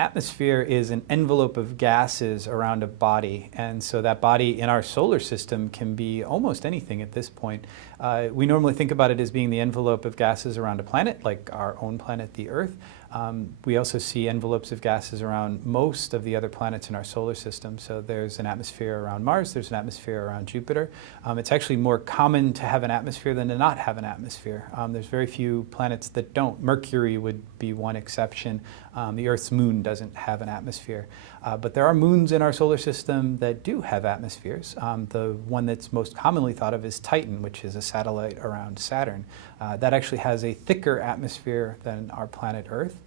atmosphere is an envelope of gases around a body, and so that body in our solar system can be almost anything at this point. We normally think about it as being the envelope of gases around a planet, like our own planet, the Earth. We also see envelopes of gases around most of the other planets in our solar system. So there's an atmosphere around Mars, there's an atmosphere around Jupiter. It's actually more common to have an atmosphere than to not have an atmosphere. There's very few planets that don't. Mercury would be one exception. The Earth's moon doesn't have an atmosphere. But there are moons in our solar system that do have atmospheres. The one that's most commonly thought of is Titan, which is a satellite around Saturn. That actually has a thicker atmosphere than our planet Earth.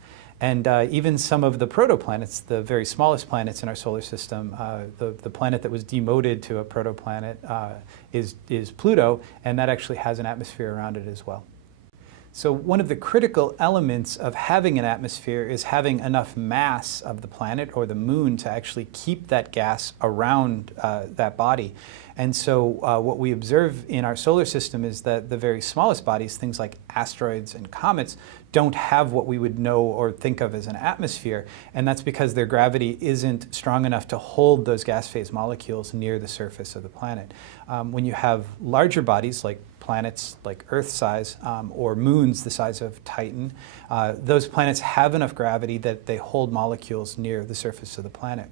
And even some of the protoplanets, the very smallest planets in our solar system, the planet that was demoted to a protoplanet is Pluto, and that actually has an atmosphere around it as well. So one of the critical elements of having an atmosphere is having enough mass of the planet or the moon to actually keep that gas around that body. And so what we observe in our solar system is that the very smallest bodies, things like asteroids and comets, don't have what we would know or think of as an atmosphere. And that's because their gravity isn't strong enough to hold those gas phase molecules near the surface of the planet. When you have larger bodies like planets like Earth size or moons the size of Titan, those planets have enough gravity that they hold molecules near the surface of the planet.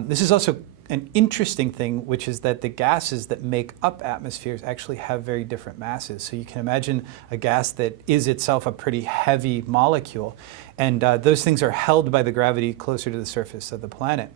This is also an interesting thing, which is that the gases that make up atmospheres actually have very different masses. So you can imagine a gas that is itself a pretty heavy molecule, and those things are held by the gravity closer to the surface of the planet.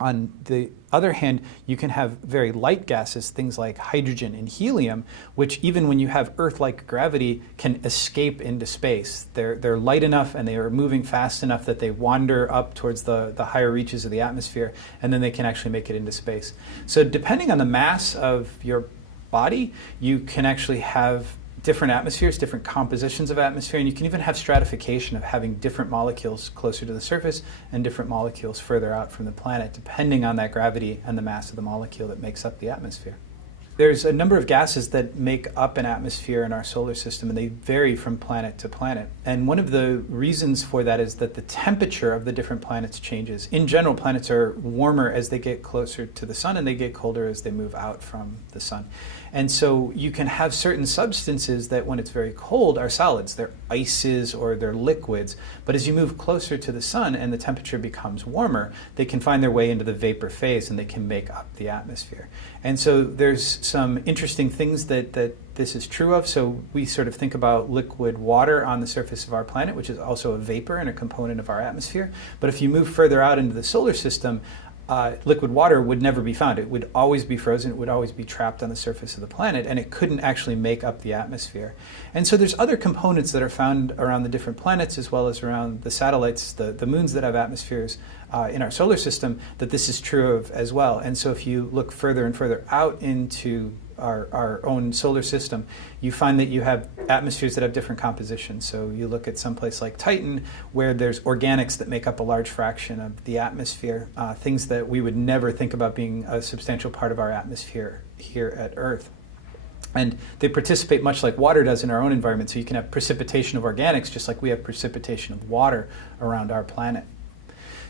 On the other hand, you can have very light gases, things like hydrogen and helium, which even when you have Earth-like gravity can escape into space. They're light enough and they are moving fast enough that they wander up towards the higher reaches of the atmosphere, and then they can actually make it into space. So depending on the mass of your body, you can actually have different atmospheres, different compositions of atmosphere, and you can even have stratification of having different molecules closer to the surface and different molecules further out from the planet, depending on that gravity and the mass of the molecule that makes up the atmosphere. There's a number of gases that make up an atmosphere in our solar system, and they vary from planet to planet. And one of the reasons for that is that the temperature of the different planets changes. In general, planets are warmer as they get closer to the sun, and they get colder as they move out from the sun. And so you can have certain substances that when it's very cold are solids. They're ices or they're liquids. But as you move closer to the sun and the temperature becomes warmer, they can find their way into the vapor phase and they can make up the atmosphere. And so there's some interesting things that this is true of. So we sort of think about liquid water on the surface of our planet, which is also a vapor and a component of our atmosphere. But if you move further out into the solar system, liquid water would never be found. It would always be frozen. It would always be trapped on the surface of the planet, and it couldn't actually make up the atmosphere. And so there's other components that are found around the different planets as well as around the satellites, the moons that have atmospheres in our solar system, that this is true of as well. And so if you look further and further out into our own solar system, you find that you have atmospheres that have different compositions. So you look at some place like Titan, where there's organics that make up a large fraction of the atmosphere, things that we would never think about being a substantial part of our atmosphere here at Earth. And they participate much like water does in our own environment. So you can have precipitation of organics just like we have precipitation of water around our planet.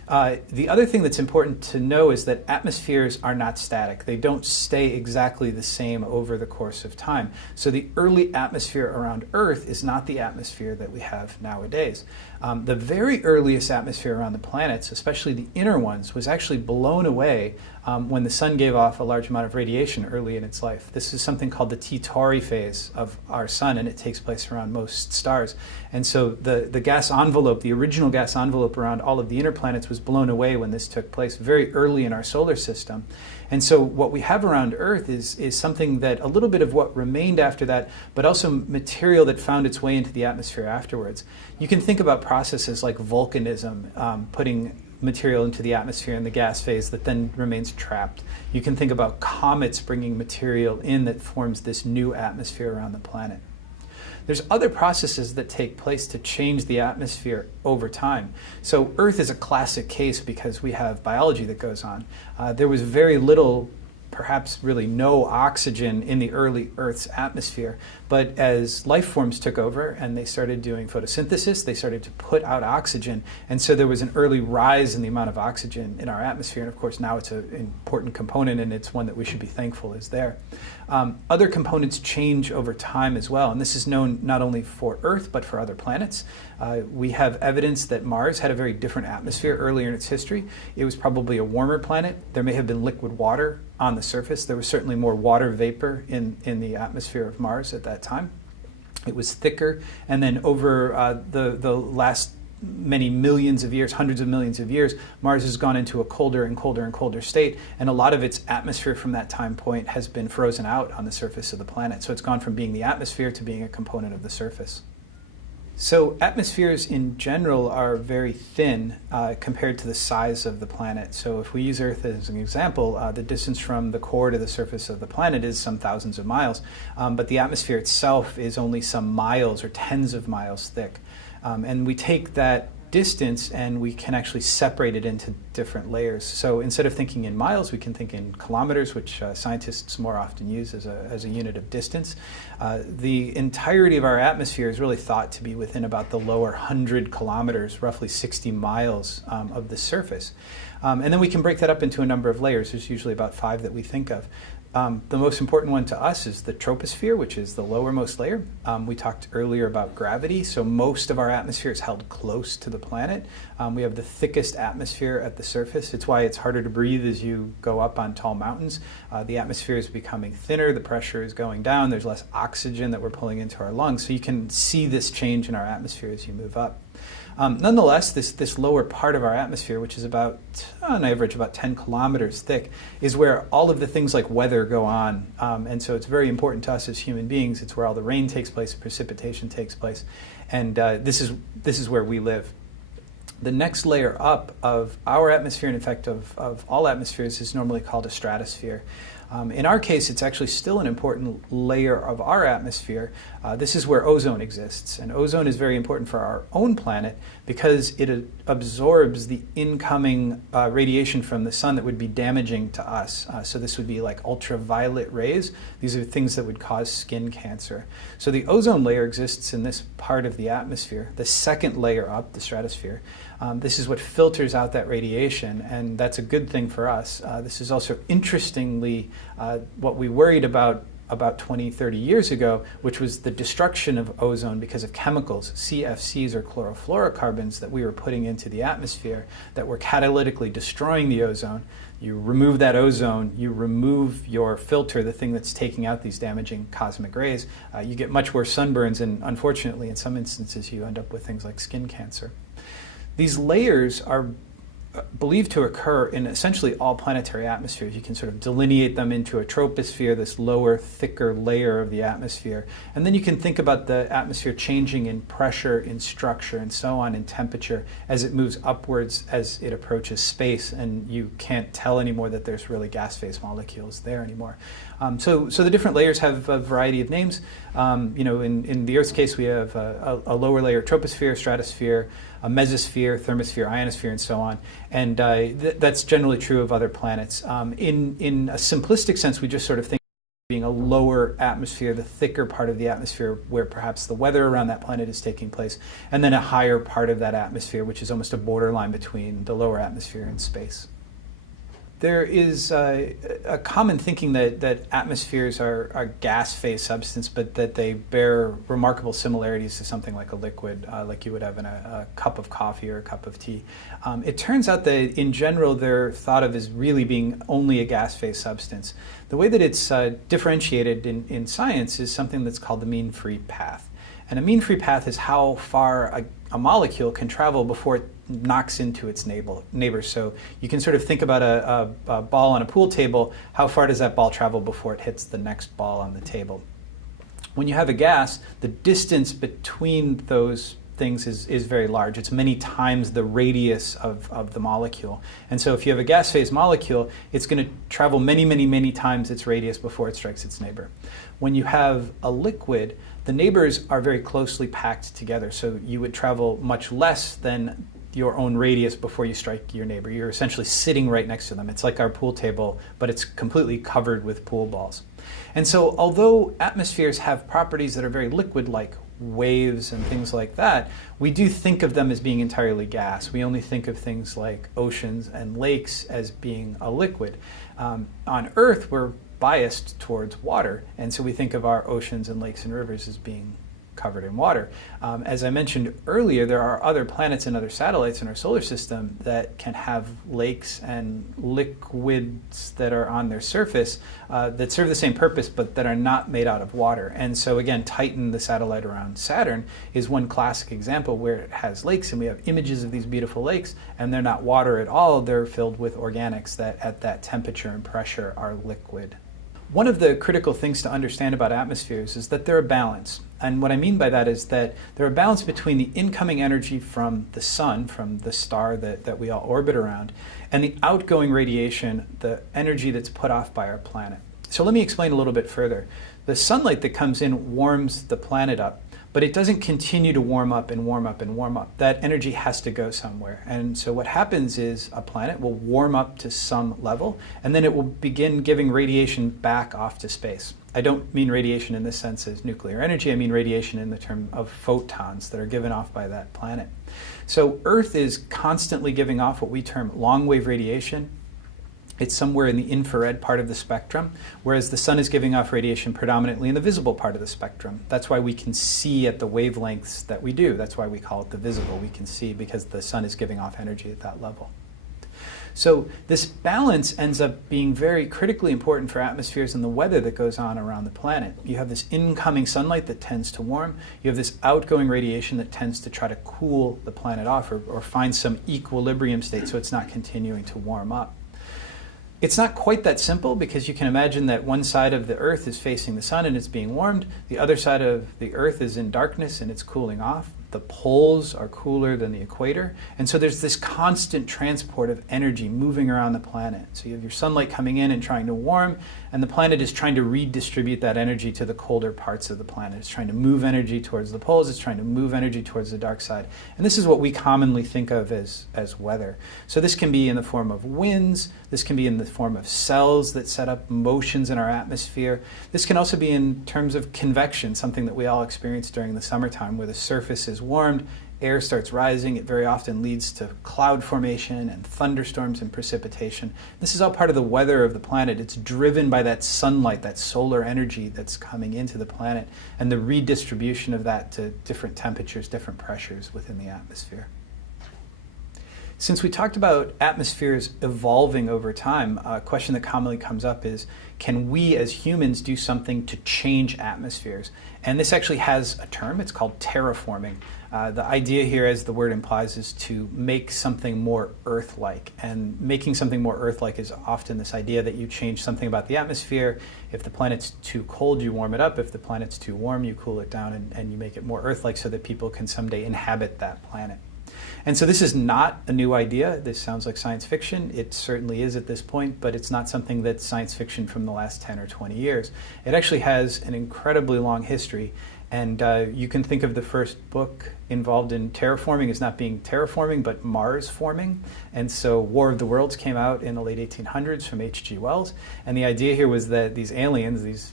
The other thing that's important to know is that atmospheres are not static. They don't stay exactly the same over the course of time. So the early atmosphere around Earth is not the atmosphere that we have nowadays. The very earliest atmosphere around the planets, especially the inner ones, was actually blown away when the sun gave off a large amount of radiation early in its life. This is something called the T-Tauri phase of our sun, and it takes place around most stars. And so the gas envelope, the original gas envelope around all of the inner planets was blown away when this took place very early in our solar system. And so what we have around Earth is something that a little bit of what remained after that, but also material that found its way into the atmosphere afterwards. You can think about processes like volcanism, putting material into the atmosphere in the gas phase that then remains trapped. You can think about comets bringing material in that forms this new atmosphere around the planet. There's other processes that take place to change the atmosphere over time. So Earth is a classic case because we have biology that goes on. There was very little perhaps really no oxygen in the early Earth's atmosphere. But as life forms took over and they started doing photosynthesis, they started to put out oxygen. And so there was an early rise in the amount of oxygen in our atmosphere. And of course, now it's an important component, and it's one that we should be thankful is there. Other components change over time as well. And this is known not only for Earth, but for other planets. We have evidence that Mars had a very different atmosphere earlier in its history. It was probably a warmer planet. There may have been liquid water on the surface. There was certainly more water vapor in the atmosphere of Mars at that time. It was thicker. And then over the last many millions of years, hundreds of millions of years, Mars has gone into a colder and colder and colder state, and a lot of its atmosphere from that time point has been frozen out on the surface of the planet. So it's gone from being the atmosphere to being a component of the surface. So atmospheres in general are very thin compared to the size of the planet. So if we use Earth as an example, the distance from the core to the surface of the planet is some thousands of miles, but the atmosphere itself is only some miles or tens of miles thick. And we take that distance and we can actually separate it into different layers. So instead of thinking in miles, we can think in kilometers, which scientists more often use as a unit of distance. The entirety of our atmosphere is really thought to be within about the lower 100 kilometers, roughly 60 miles of the surface. And then we can break that up into a number of layers. There's usually about 5 that we think of. The most important one to us is the troposphere, which is the lowermost layer. We talked earlier about gravity, so most of our atmosphere is held close to the planet. We have the thickest atmosphere at the surface. It's why it's harder to breathe as you go up on tall mountains. The atmosphere is becoming thinner, the pressure is going down, there's less oxygen that we're pulling into our lungs, so you can see this change in our atmosphere as you move up. Nonetheless, this lower part of our atmosphere, which is about, on average, about 10 kilometers thick, is where all of the things like weather go on. And so it's very important to us as human beings. It's where all the rain takes place, precipitation takes place. And this is where we live. The next layer up of our atmosphere, and in fact of all atmospheres, is normally called a stratosphere. In our case, it's actually still an important layer of our atmosphere. This is where ozone exists. And ozone is very important for our own planet because it absorbs the incoming radiation from the sun that would be damaging to us. So this would be like ultraviolet rays. These are things that would cause skin cancer. So the ozone layer exists in this part of the atmosphere. The second layer up, the stratosphere, this is what filters out that radiation, and that's a good thing for us. This is also, interestingly, what we worried about 20, 30 years ago, which was the destruction of ozone because of chemicals, CFCs or chlorofluorocarbons, that we were putting into the atmosphere that were catalytically destroying the ozone. You remove that ozone, you remove your filter, the thing that's taking out these damaging cosmic rays, you get much worse sunburns, and unfortunately, in some instances, you end up with things like skin cancer. These layers are believed to occur in essentially all planetary atmospheres. You can sort of delineate them into a troposphere, this lower, thicker layer of the atmosphere. And then you can think about the atmosphere changing in pressure, in structure, and so on, in temperature, as it moves upwards as it approaches space, and you can't tell anymore that there's really gas phase molecules there anymore. So the different layers have a variety of names. In the Earth's case, we have a lower layer troposphere, stratosphere, a mesosphere, thermosphere, ionosphere, and so on. And that's generally true of other planets. In a simplistic sense, we just sort of think of being a lower atmosphere, the thicker part of the atmosphere where perhaps the weather around that planet is taking place, and then a higher part of that atmosphere, which is almost a borderline between the lower atmosphere and space. There is a common thinking that atmospheres are gas phase substance, but that they bear remarkable similarities to something like a liquid, like you would have in a cup of coffee or a cup of tea. It turns out that in general they're thought of as really being only a gas phase substance. The way that it's differentiated in science is something that's called the mean free path. And a mean free path is how far a molecule can travel before it knocks into its neighbor. So you can sort of think about a ball on a pool table. How far does that ball travel before it hits the next ball on the table? When you have a gas, the distance between those things is very large. It's many times the radius of the molecule. And so if you have a gas phase molecule, it's going to travel many, many, many times its radius before it strikes its neighbor. When you have a liquid, the neighbors are very closely packed together. So you would travel much less than your own radius before you strike your neighbor. You're essentially sitting right next to them. It's like our pool table, but it's completely covered with pool balls. And so although atmospheres have properties that are very liquid, like waves and things like that, we do think of them as being entirely gas. We only think of things like oceans and lakes as being a liquid. On Earth, we're biased towards water, and so we think of our oceans and lakes and rivers as being covered in water. As I mentioned earlier, there are other planets and other satellites in our solar system that can have lakes and liquids that are on their surface that serve the same purpose, but that are not made out of water. And so again, Titan, the satellite around Saturn, is one classic example where it has lakes, and we have images of these beautiful lakes, and they're not water at all. They're filled with organics that at that temperature and pressure are liquid. One of the critical things to understand about atmospheres is that they're a balance. And what I mean by that is that they're a balance between the incoming energy from the sun, from the star that we all orbit around, and the outgoing radiation, the energy that's put off by our planet. So let me explain a little bit further. The sunlight that comes in warms the planet up, but it doesn't continue to warm up and warm up and warm up. That energy has to go somewhere. And so what happens is a planet will warm up to some level, and then it will begin giving radiation back off to space. I don't mean radiation in this sense as nuclear energy. I mean radiation in the term of photons that are given off by that planet. So Earth is constantly giving off what we term long-wave radiation. It's somewhere in the infrared part of the spectrum, whereas the sun is giving off radiation predominantly in the visible part of the spectrum. That's why we can see at the wavelengths that we do. That's why we call it the visible. We can see because the sun is giving off energy at that level. So this balance ends up being very critically important for atmospheres and the weather that goes on around the planet. You have this incoming sunlight that tends to warm. You have this outgoing radiation that tends to try to cool the planet off or find some equilibrium state so it's not continuing to warm up. It's not quite that simple, because you can imagine that one side of the Earth is facing the sun and it's being warmed. The other side of the Earth is in darkness and it's cooling off. The poles are cooler than the equator. And so there's this constant transport of energy moving around the planet. So you have your sunlight coming in and trying to warm, and the planet is trying to redistribute that energy to the colder parts of the planet. It's trying to move energy towards the poles. It's trying to move energy towards the dark side. And this is what we commonly think of as weather. So this can be in the form of winds. This can be in the form of cells that set up motions in our atmosphere. This can also be in terms of convection, something that we all experience during the summertime, where the surface is warmed, air starts rising. It very often leads to cloud formation and thunderstorms and precipitation. This is all part of the weather of the planet. It's driven by that sunlight, that solar energy that's coming into the planet, and the redistribution of that to different temperatures, different pressures within the atmosphere. Since we talked about atmospheres evolving over time, a question that commonly comes up is, can we as humans do something to change atmospheres? And this actually has a term. It's called terraforming. The idea here, as the word implies, is to make something more Earth-like. And making something more Earth-like is often this idea that you change something about the atmosphere. If the planet's too cold, you warm it up. If the planet's too warm, you cool it down, and you make it more Earth-like so that people can someday inhabit that planet. And so this is not a new idea. This sounds like science fiction. It certainly is at this point, but it's not something that's science fiction from the last 10 or 20 years. It actually has an incredibly long history, and you can think of the first book involved in terraforming as not being terraforming, but Mars forming. And so War of the Worlds came out in the late 1800s from H.G. Wells, and the idea here was that these aliens, these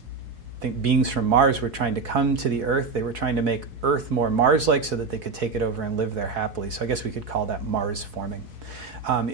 beings from Mars, were trying to come to the Earth. They were trying to make Earth more Mars-like so that they could take it over and live there happily. So I guess we could call that Mars forming.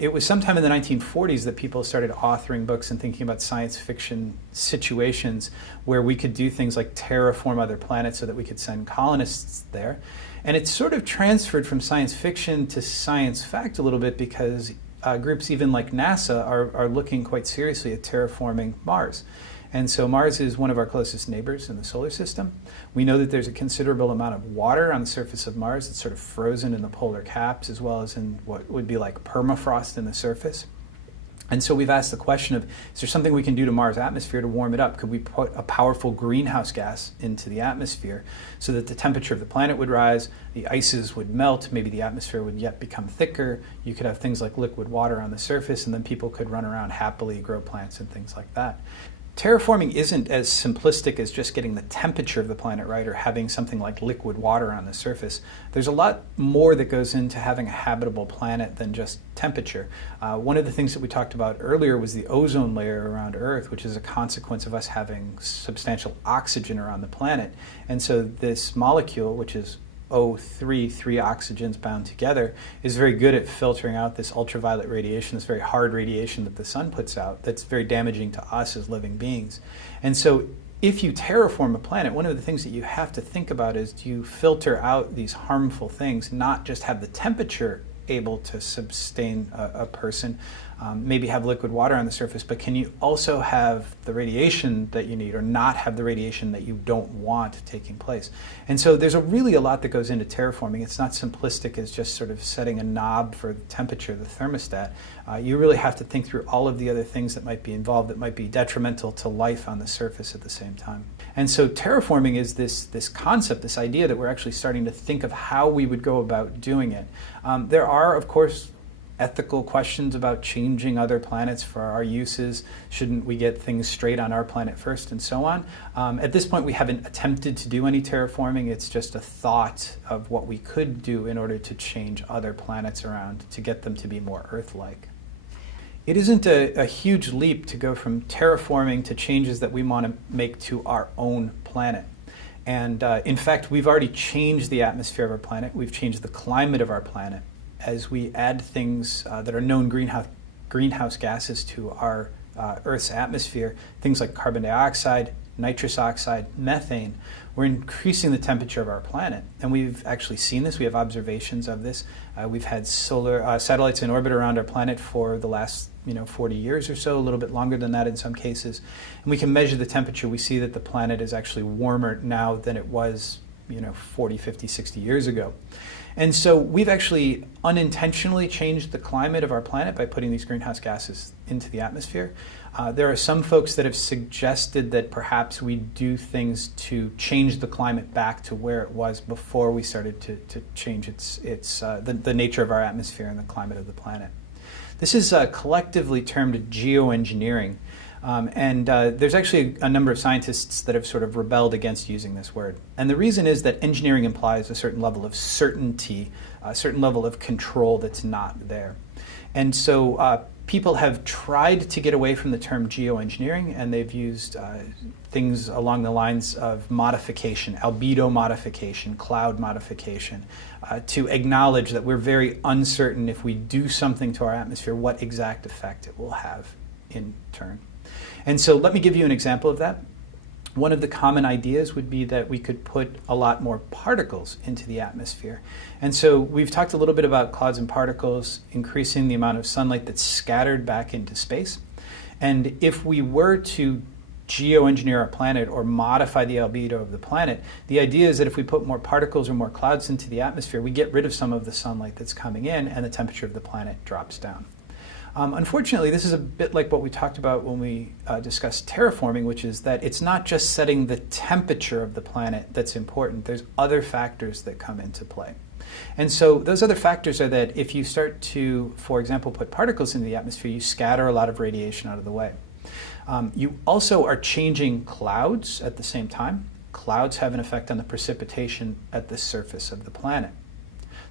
It was sometime in the 1940s that people started authoring books and thinking about science fiction situations where we could do things like terraform other planets so that we could send colonists there. And it's sort of transferred from science fiction to science fact a little bit, because groups even like NASA are looking quite seriously at terraforming Mars. And so Mars is one of our closest neighbors in the solar system. We know that there's a considerable amount of water on the surface of Mars. It's sort of frozen in the polar caps, as well as in what would be like permafrost in the surface. And so we've asked the question of, is there something we can do to Mars' atmosphere to warm it up? Could we put a powerful greenhouse gas into the atmosphere so that the temperature of the planet would rise, the ices would melt, maybe the atmosphere would yet become thicker, you could have things like liquid water on the surface, and then people could run around happily, grow plants and things like that. Terraforming isn't as simplistic as just getting the temperature of the planet right or having something like liquid water on the surface. There's a lot more that goes into having a habitable planet than just temperature. One of the things that we talked about earlier was the ozone layer around Earth, which is a consequence of us having substantial oxygen around the planet. And so this molecule, which is O3, three oxygens bound together, is very good at filtering out this ultraviolet radiation, this very hard radiation that the sun puts out that's very damaging to us as living beings. And so if you terraform a planet, one of the things that you have to think about is, do you filter out these harmful things, not just have the temperature able to sustain a person, maybe have liquid water on the surface, but can you also have the radiation that you need or not have the radiation that you don't want taking place? And so there's really a lot that goes into terraforming. It's not simplistic as just sort of setting a knob for the temperature, the thermostat. You really have to think through all of the other things that might be involved that might be detrimental to life on the surface at the same time. And so terraforming is this concept, this idea that we're actually starting to think of how we would go about doing it. There are, of course, ethical questions about changing other planets for our uses. Shouldn't we get things straight on our planet first, and so on? At this point, we haven't attempted to do any terraforming. It's just a thought of what we could do in order to change other planets around to get them to be more Earth-like. It isn't a huge leap to go from terraforming to changes that we want to make to our own planet. And in fact, we've already changed the atmosphere of our planet. We've changed the climate of our planet. As we add things that are known greenhouse gases to our Earth's atmosphere, things like carbon dioxide, nitrous oxide, methane, we're increasing the temperature of our planet. And we've actually seen this. We have observations of this. We've had solar satellites in orbit around our planet for the last 40 years or so, a little bit longer than that in some cases. And we can measure the temperature. We see that the planet is actually warmer now than it was 40, 50, 60 years ago. And so we've actually unintentionally changed the climate of our planet by putting these greenhouse gases into the atmosphere. There are some folks that have suggested that perhaps we do things to change the climate back to where it was before we started to change the nature of our atmosphere and the climate of the planet. This is collectively termed geoengineering. And there's actually a number of scientists that have sort of rebelled against using this word. And the reason is that engineering implies a certain level of certainty, a certain level of control that's not there. And so people have tried to get away from the term geoengineering, and they've used things along the lines of modification, albedo modification, cloud modification, to acknowledge that we're very uncertain if we do something to our atmosphere, what exact effect it will have in turn. And so let me give you an example of that. One of the common ideas would be that we could put a lot more particles into the atmosphere. And so we've talked a little bit about clouds and particles increasing the amount of sunlight that's scattered back into space. And if we were to geoengineer our planet or modify the albedo of the planet, the idea is that if we put more particles or more clouds into the atmosphere, we get rid of some of the sunlight that's coming in and the temperature of the planet drops down. Unfortunately, this is a bit like what we talked about when we discussed terraforming, which is that it's not just setting the temperature of the planet that's important. There's other factors that come into play. And so those other factors are that if you start to, for example, put particles into the atmosphere, you scatter a lot of radiation out of the way. You also are changing clouds at the same time. Clouds have an effect on the precipitation at the surface of the planet.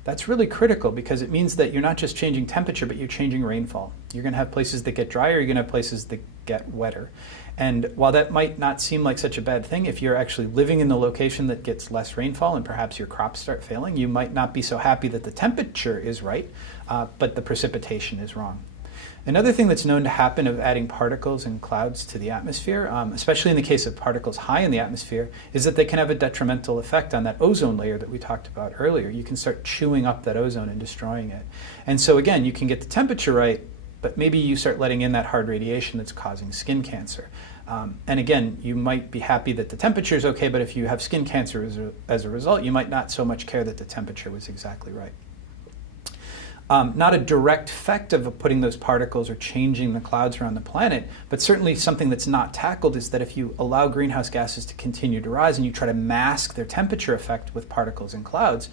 That's really critical because it means that you're not just changing temperature, but you're changing rainfall. You're going to have places that get drier, you're going to have places that get wetter. And while that might not seem like such a bad thing, if you're actually living in the location that gets less rainfall and perhaps your crops start failing, you might not be so happy that the temperature is right, but the precipitation is wrong. Another thing that's known to happen of adding particles and clouds to the atmosphere, especially in the case of particles high in the atmosphere, is that they can have a detrimental effect on that ozone layer that we talked about earlier. You can start chewing up that ozone and destroying it. And so again, you can get the temperature right, but maybe you start letting in that hard radiation that's causing skin cancer. And again, you might be happy that the temperature is okay, but if you have skin cancer as a result, you might not so much care that the temperature was exactly right. Not a direct effect of putting those particles or changing the clouds around the planet, but certainly something that's not tackled is that if you allow greenhouse gases to continue to rise and you try to mask their temperature effect with particles and clouds,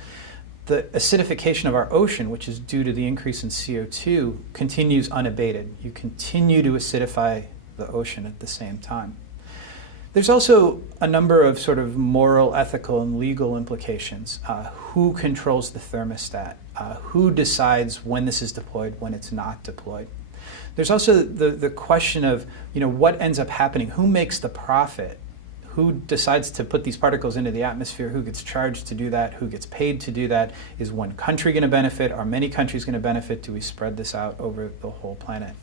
the acidification of our ocean, which is due to the increase in CO2, continues unabated. You continue to acidify the ocean at the same time. There's also a number of sort of moral, ethical, and legal implications. Who controls the thermostat? Who decides when this is deployed, when it's not deployed? There's also the question of, what ends up happening? Who makes the profit? Who decides to put these particles into the atmosphere? Who gets charged to do that? Who gets paid to do that? Is one country going to benefit? Are many countries going to benefit? Do we spread this out over the whole planet?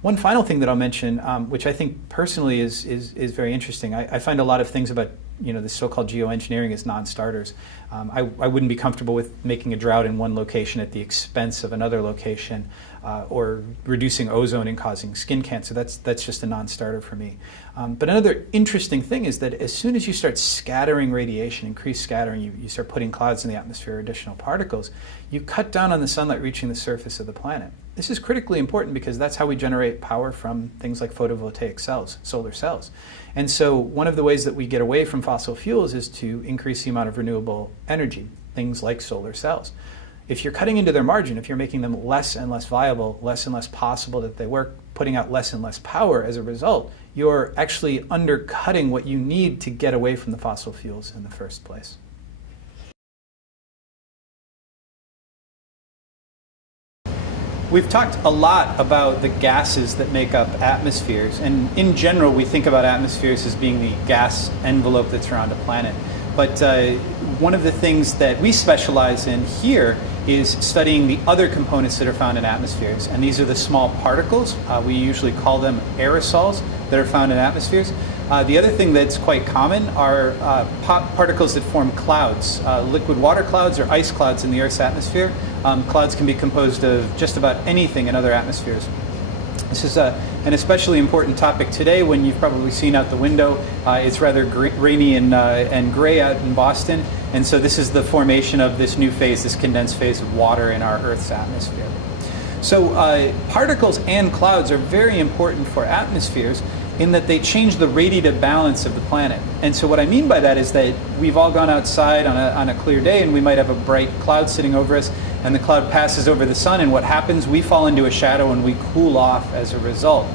One final thing that I'll mention, which I think personally is very interesting. I find a lot of things about the so-called geoengineering as non-starters. I wouldn't be comfortable with making a drought in one location at the expense of another location, or reducing ozone and causing skin cancer. That's just a non-starter for me. But another interesting thing is that as soon as you start scattering radiation, increased scattering, you start putting clouds in the atmosphere, additional particles, you cut down on the sunlight reaching the surface of the planet. This is critically important because that's how we generate power from things like photovoltaic cells, solar cells. And so one of the ways that we get away from fossil fuels is to increase the amount of renewable energy, things like solar cells. If you're cutting into their margin, if you're making them less and less viable, less and less possible that they work, putting out less and less power as a result, you're actually undercutting what you need to get away from the fossil fuels in the first place. We've talked a lot about the gases that make up atmospheres, and in general we think about atmospheres as being the gas envelope that's around a planet. But one of the things that we specialize in here is studying the other components that are found in atmospheres, and these are the small particles. We usually call them aerosols that are found in atmospheres. The other thing that's quite common are particles that form clouds, liquid water clouds or ice clouds in the Earth's atmosphere. Clouds can be composed of just about anything in other atmospheres. This is an especially important topic today when you've probably seen out the window. It's rather rainy and gray out in Boston, and so this is the formation of this new phase, this condensed phase of water in our Earth's atmosphere. So particles and clouds are very important for atmospheres in that they change the radiative balance of the planet. And so what I mean by that is that we've all gone outside on a clear day and we might have a bright cloud sitting over us, and the cloud passes over the sun, and what happens? We fall into a shadow and we cool off as a result.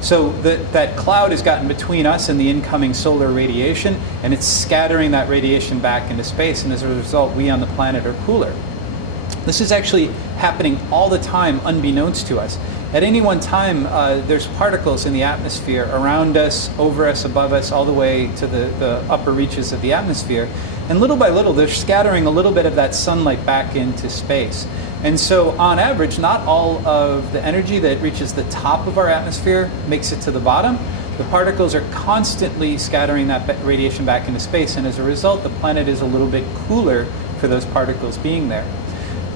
So that cloud has gotten between us and the incoming solar radiation, and it's scattering that radiation back into space, and as a result we on the planet are cooler. This is actually happening all the time unbeknownst to us. At any one time, there's particles in the atmosphere around us, over us, above us, all the way to the upper reaches of the atmosphere. And little by little, they're scattering a little bit of that sunlight back into space. And so on average, not all of the energy that reaches the top of our atmosphere makes it to the bottom. The particles are constantly scattering that radiation back into space, and as a result, the planet is a little bit cooler for those particles being there.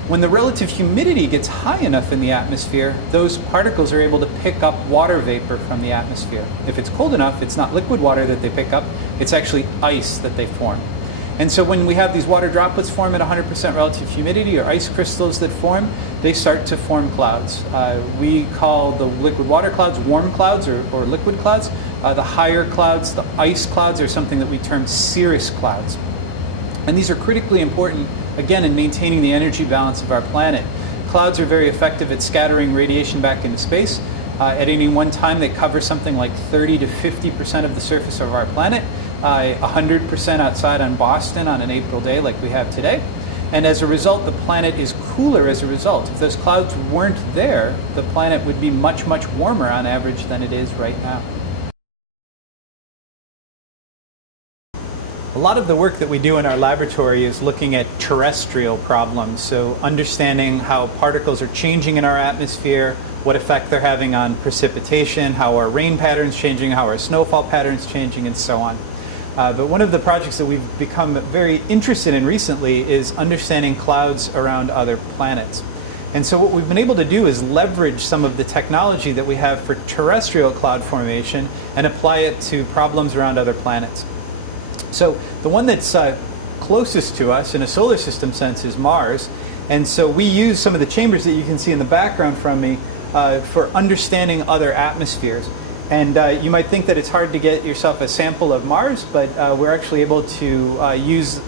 When the relative humidity gets high enough in the atmosphere, those particles are able to pick up water vapor from the atmosphere. If it's cold enough, it's not liquid water that they pick up, it's actually ice that they form. And so when we have these water droplets form at 100% relative humidity, or ice crystals that form, they start to form clouds. We call the liquid water clouds warm clouds or liquid clouds. The higher clouds, the ice clouds, are something that we term cirrus clouds. And these are critically important, again, in maintaining the energy balance of our planet. Clouds are very effective at scattering radiation back into space. At any one time, they cover something like 30 to 50% of the surface of our planet, 100% outside on Boston on an April day like we have today. And as a result, the planet is cooler as a result. If those clouds weren't there, the planet would be much, much warmer on average than it is right now. A lot of the work that we do in our laboratory is looking at terrestrial problems, so understanding how particles are changing in our atmosphere, what effect they're having on precipitation, how our rain patterns changing, how our snowfall patterns changing, and so on. But one of the projects that we've become very interested in recently is understanding clouds around other planets. And so what we've been able to do is leverage some of the technology that we have for terrestrial cloud formation and apply it to problems around other planets. So the one that's closest to us in a solar system sense is Mars. And so we use some of the chambers that you can see in the background from me for understanding other atmospheres. And you might think that it's hard to get yourself a sample of Mars, but we're actually able to use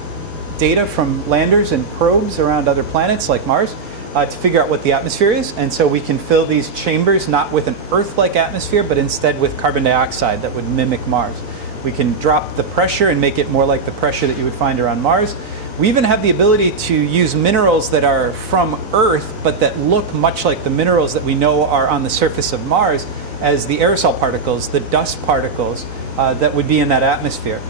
data from landers and probes around other planets like Mars to figure out what the atmosphere is. And so we can fill these chambers not with an Earth-like atmosphere, but instead with carbon dioxide that would mimic Mars. We can drop the pressure and make it more like the pressure that you would find around Mars. We even have the ability to use minerals that are from Earth, but that look much like the minerals that we know are on the surface of Mars as the aerosol particles, the dust particles that would be in that atmosphere.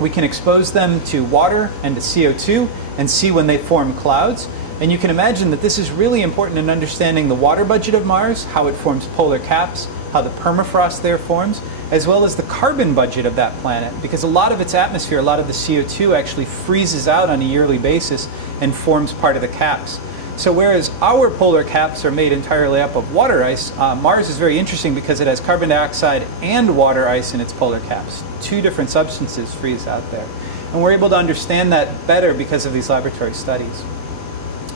We can expose them to water and to CO2 and see when they form clouds. And you can imagine that this is really important in understanding the water budget of Mars, how it forms polar caps, how the permafrost there forms, as well as the carbon budget of that planet, because a lot of its atmosphere, a lot of the CO2 actually freezes out on a yearly basis and forms part of the caps. So whereas our polar caps are made entirely up of water ice, Mars is very interesting because it has carbon dioxide and water ice in its polar caps. Two different substances freeze out there. And we're able to understand that better because of these laboratory studies.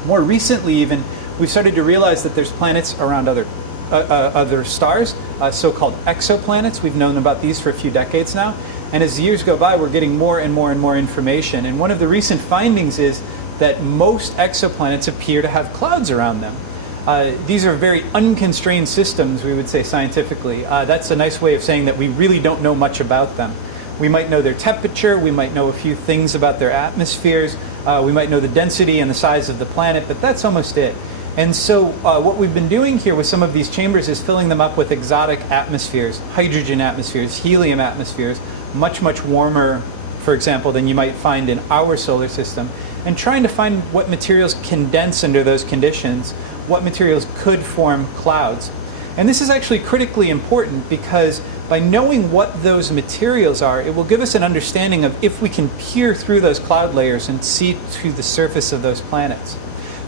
More recently even, we've started to realize that there's planets around other stars, so-called exoplanets. We've known about these for a few decades now. And as the years go by, we're getting more and more and more information. And one of the recent findings is that most exoplanets appear to have clouds around them. These are very unconstrained systems, we would say scientifically. That's a nice way of saying that we really don't know much about them. We might know their temperature, we might know a few things about their atmospheres, we might know the density and the size of the planet, but that's almost it. And so what we've been doing here with some of these chambers is filling them up with exotic atmospheres, hydrogen atmospheres, helium atmospheres, much, much warmer, for example, than you might find in our solar system, and trying to find what materials condense under those conditions, what materials could form clouds. And this is actually critically important because by knowing what those materials are, it will give us an understanding of if we can peer through those cloud layers and see to the surface of those planets.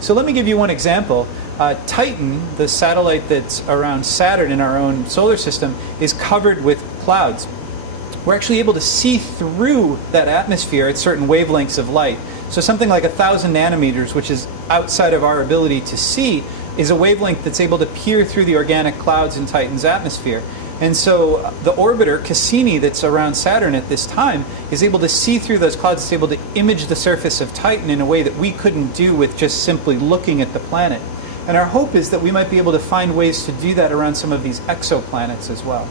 So let me give you one example. Titan, the satellite that's around Saturn in our own solar system, is covered with clouds. We're actually able to see through that atmosphere at certain wavelengths of light. So something like 1,000 nanometers, which is outside of our ability to see, is a wavelength that's able to peer through the organic clouds in Titan's atmosphere. And so the orbiter, Cassini, that's around Saturn at this time, is able to see through those clouds. It's able to image the surface of Titan in a way that we couldn't do with just simply looking at the planet. And our hope is that we might be able to find ways to do that around some of these exoplanets as well.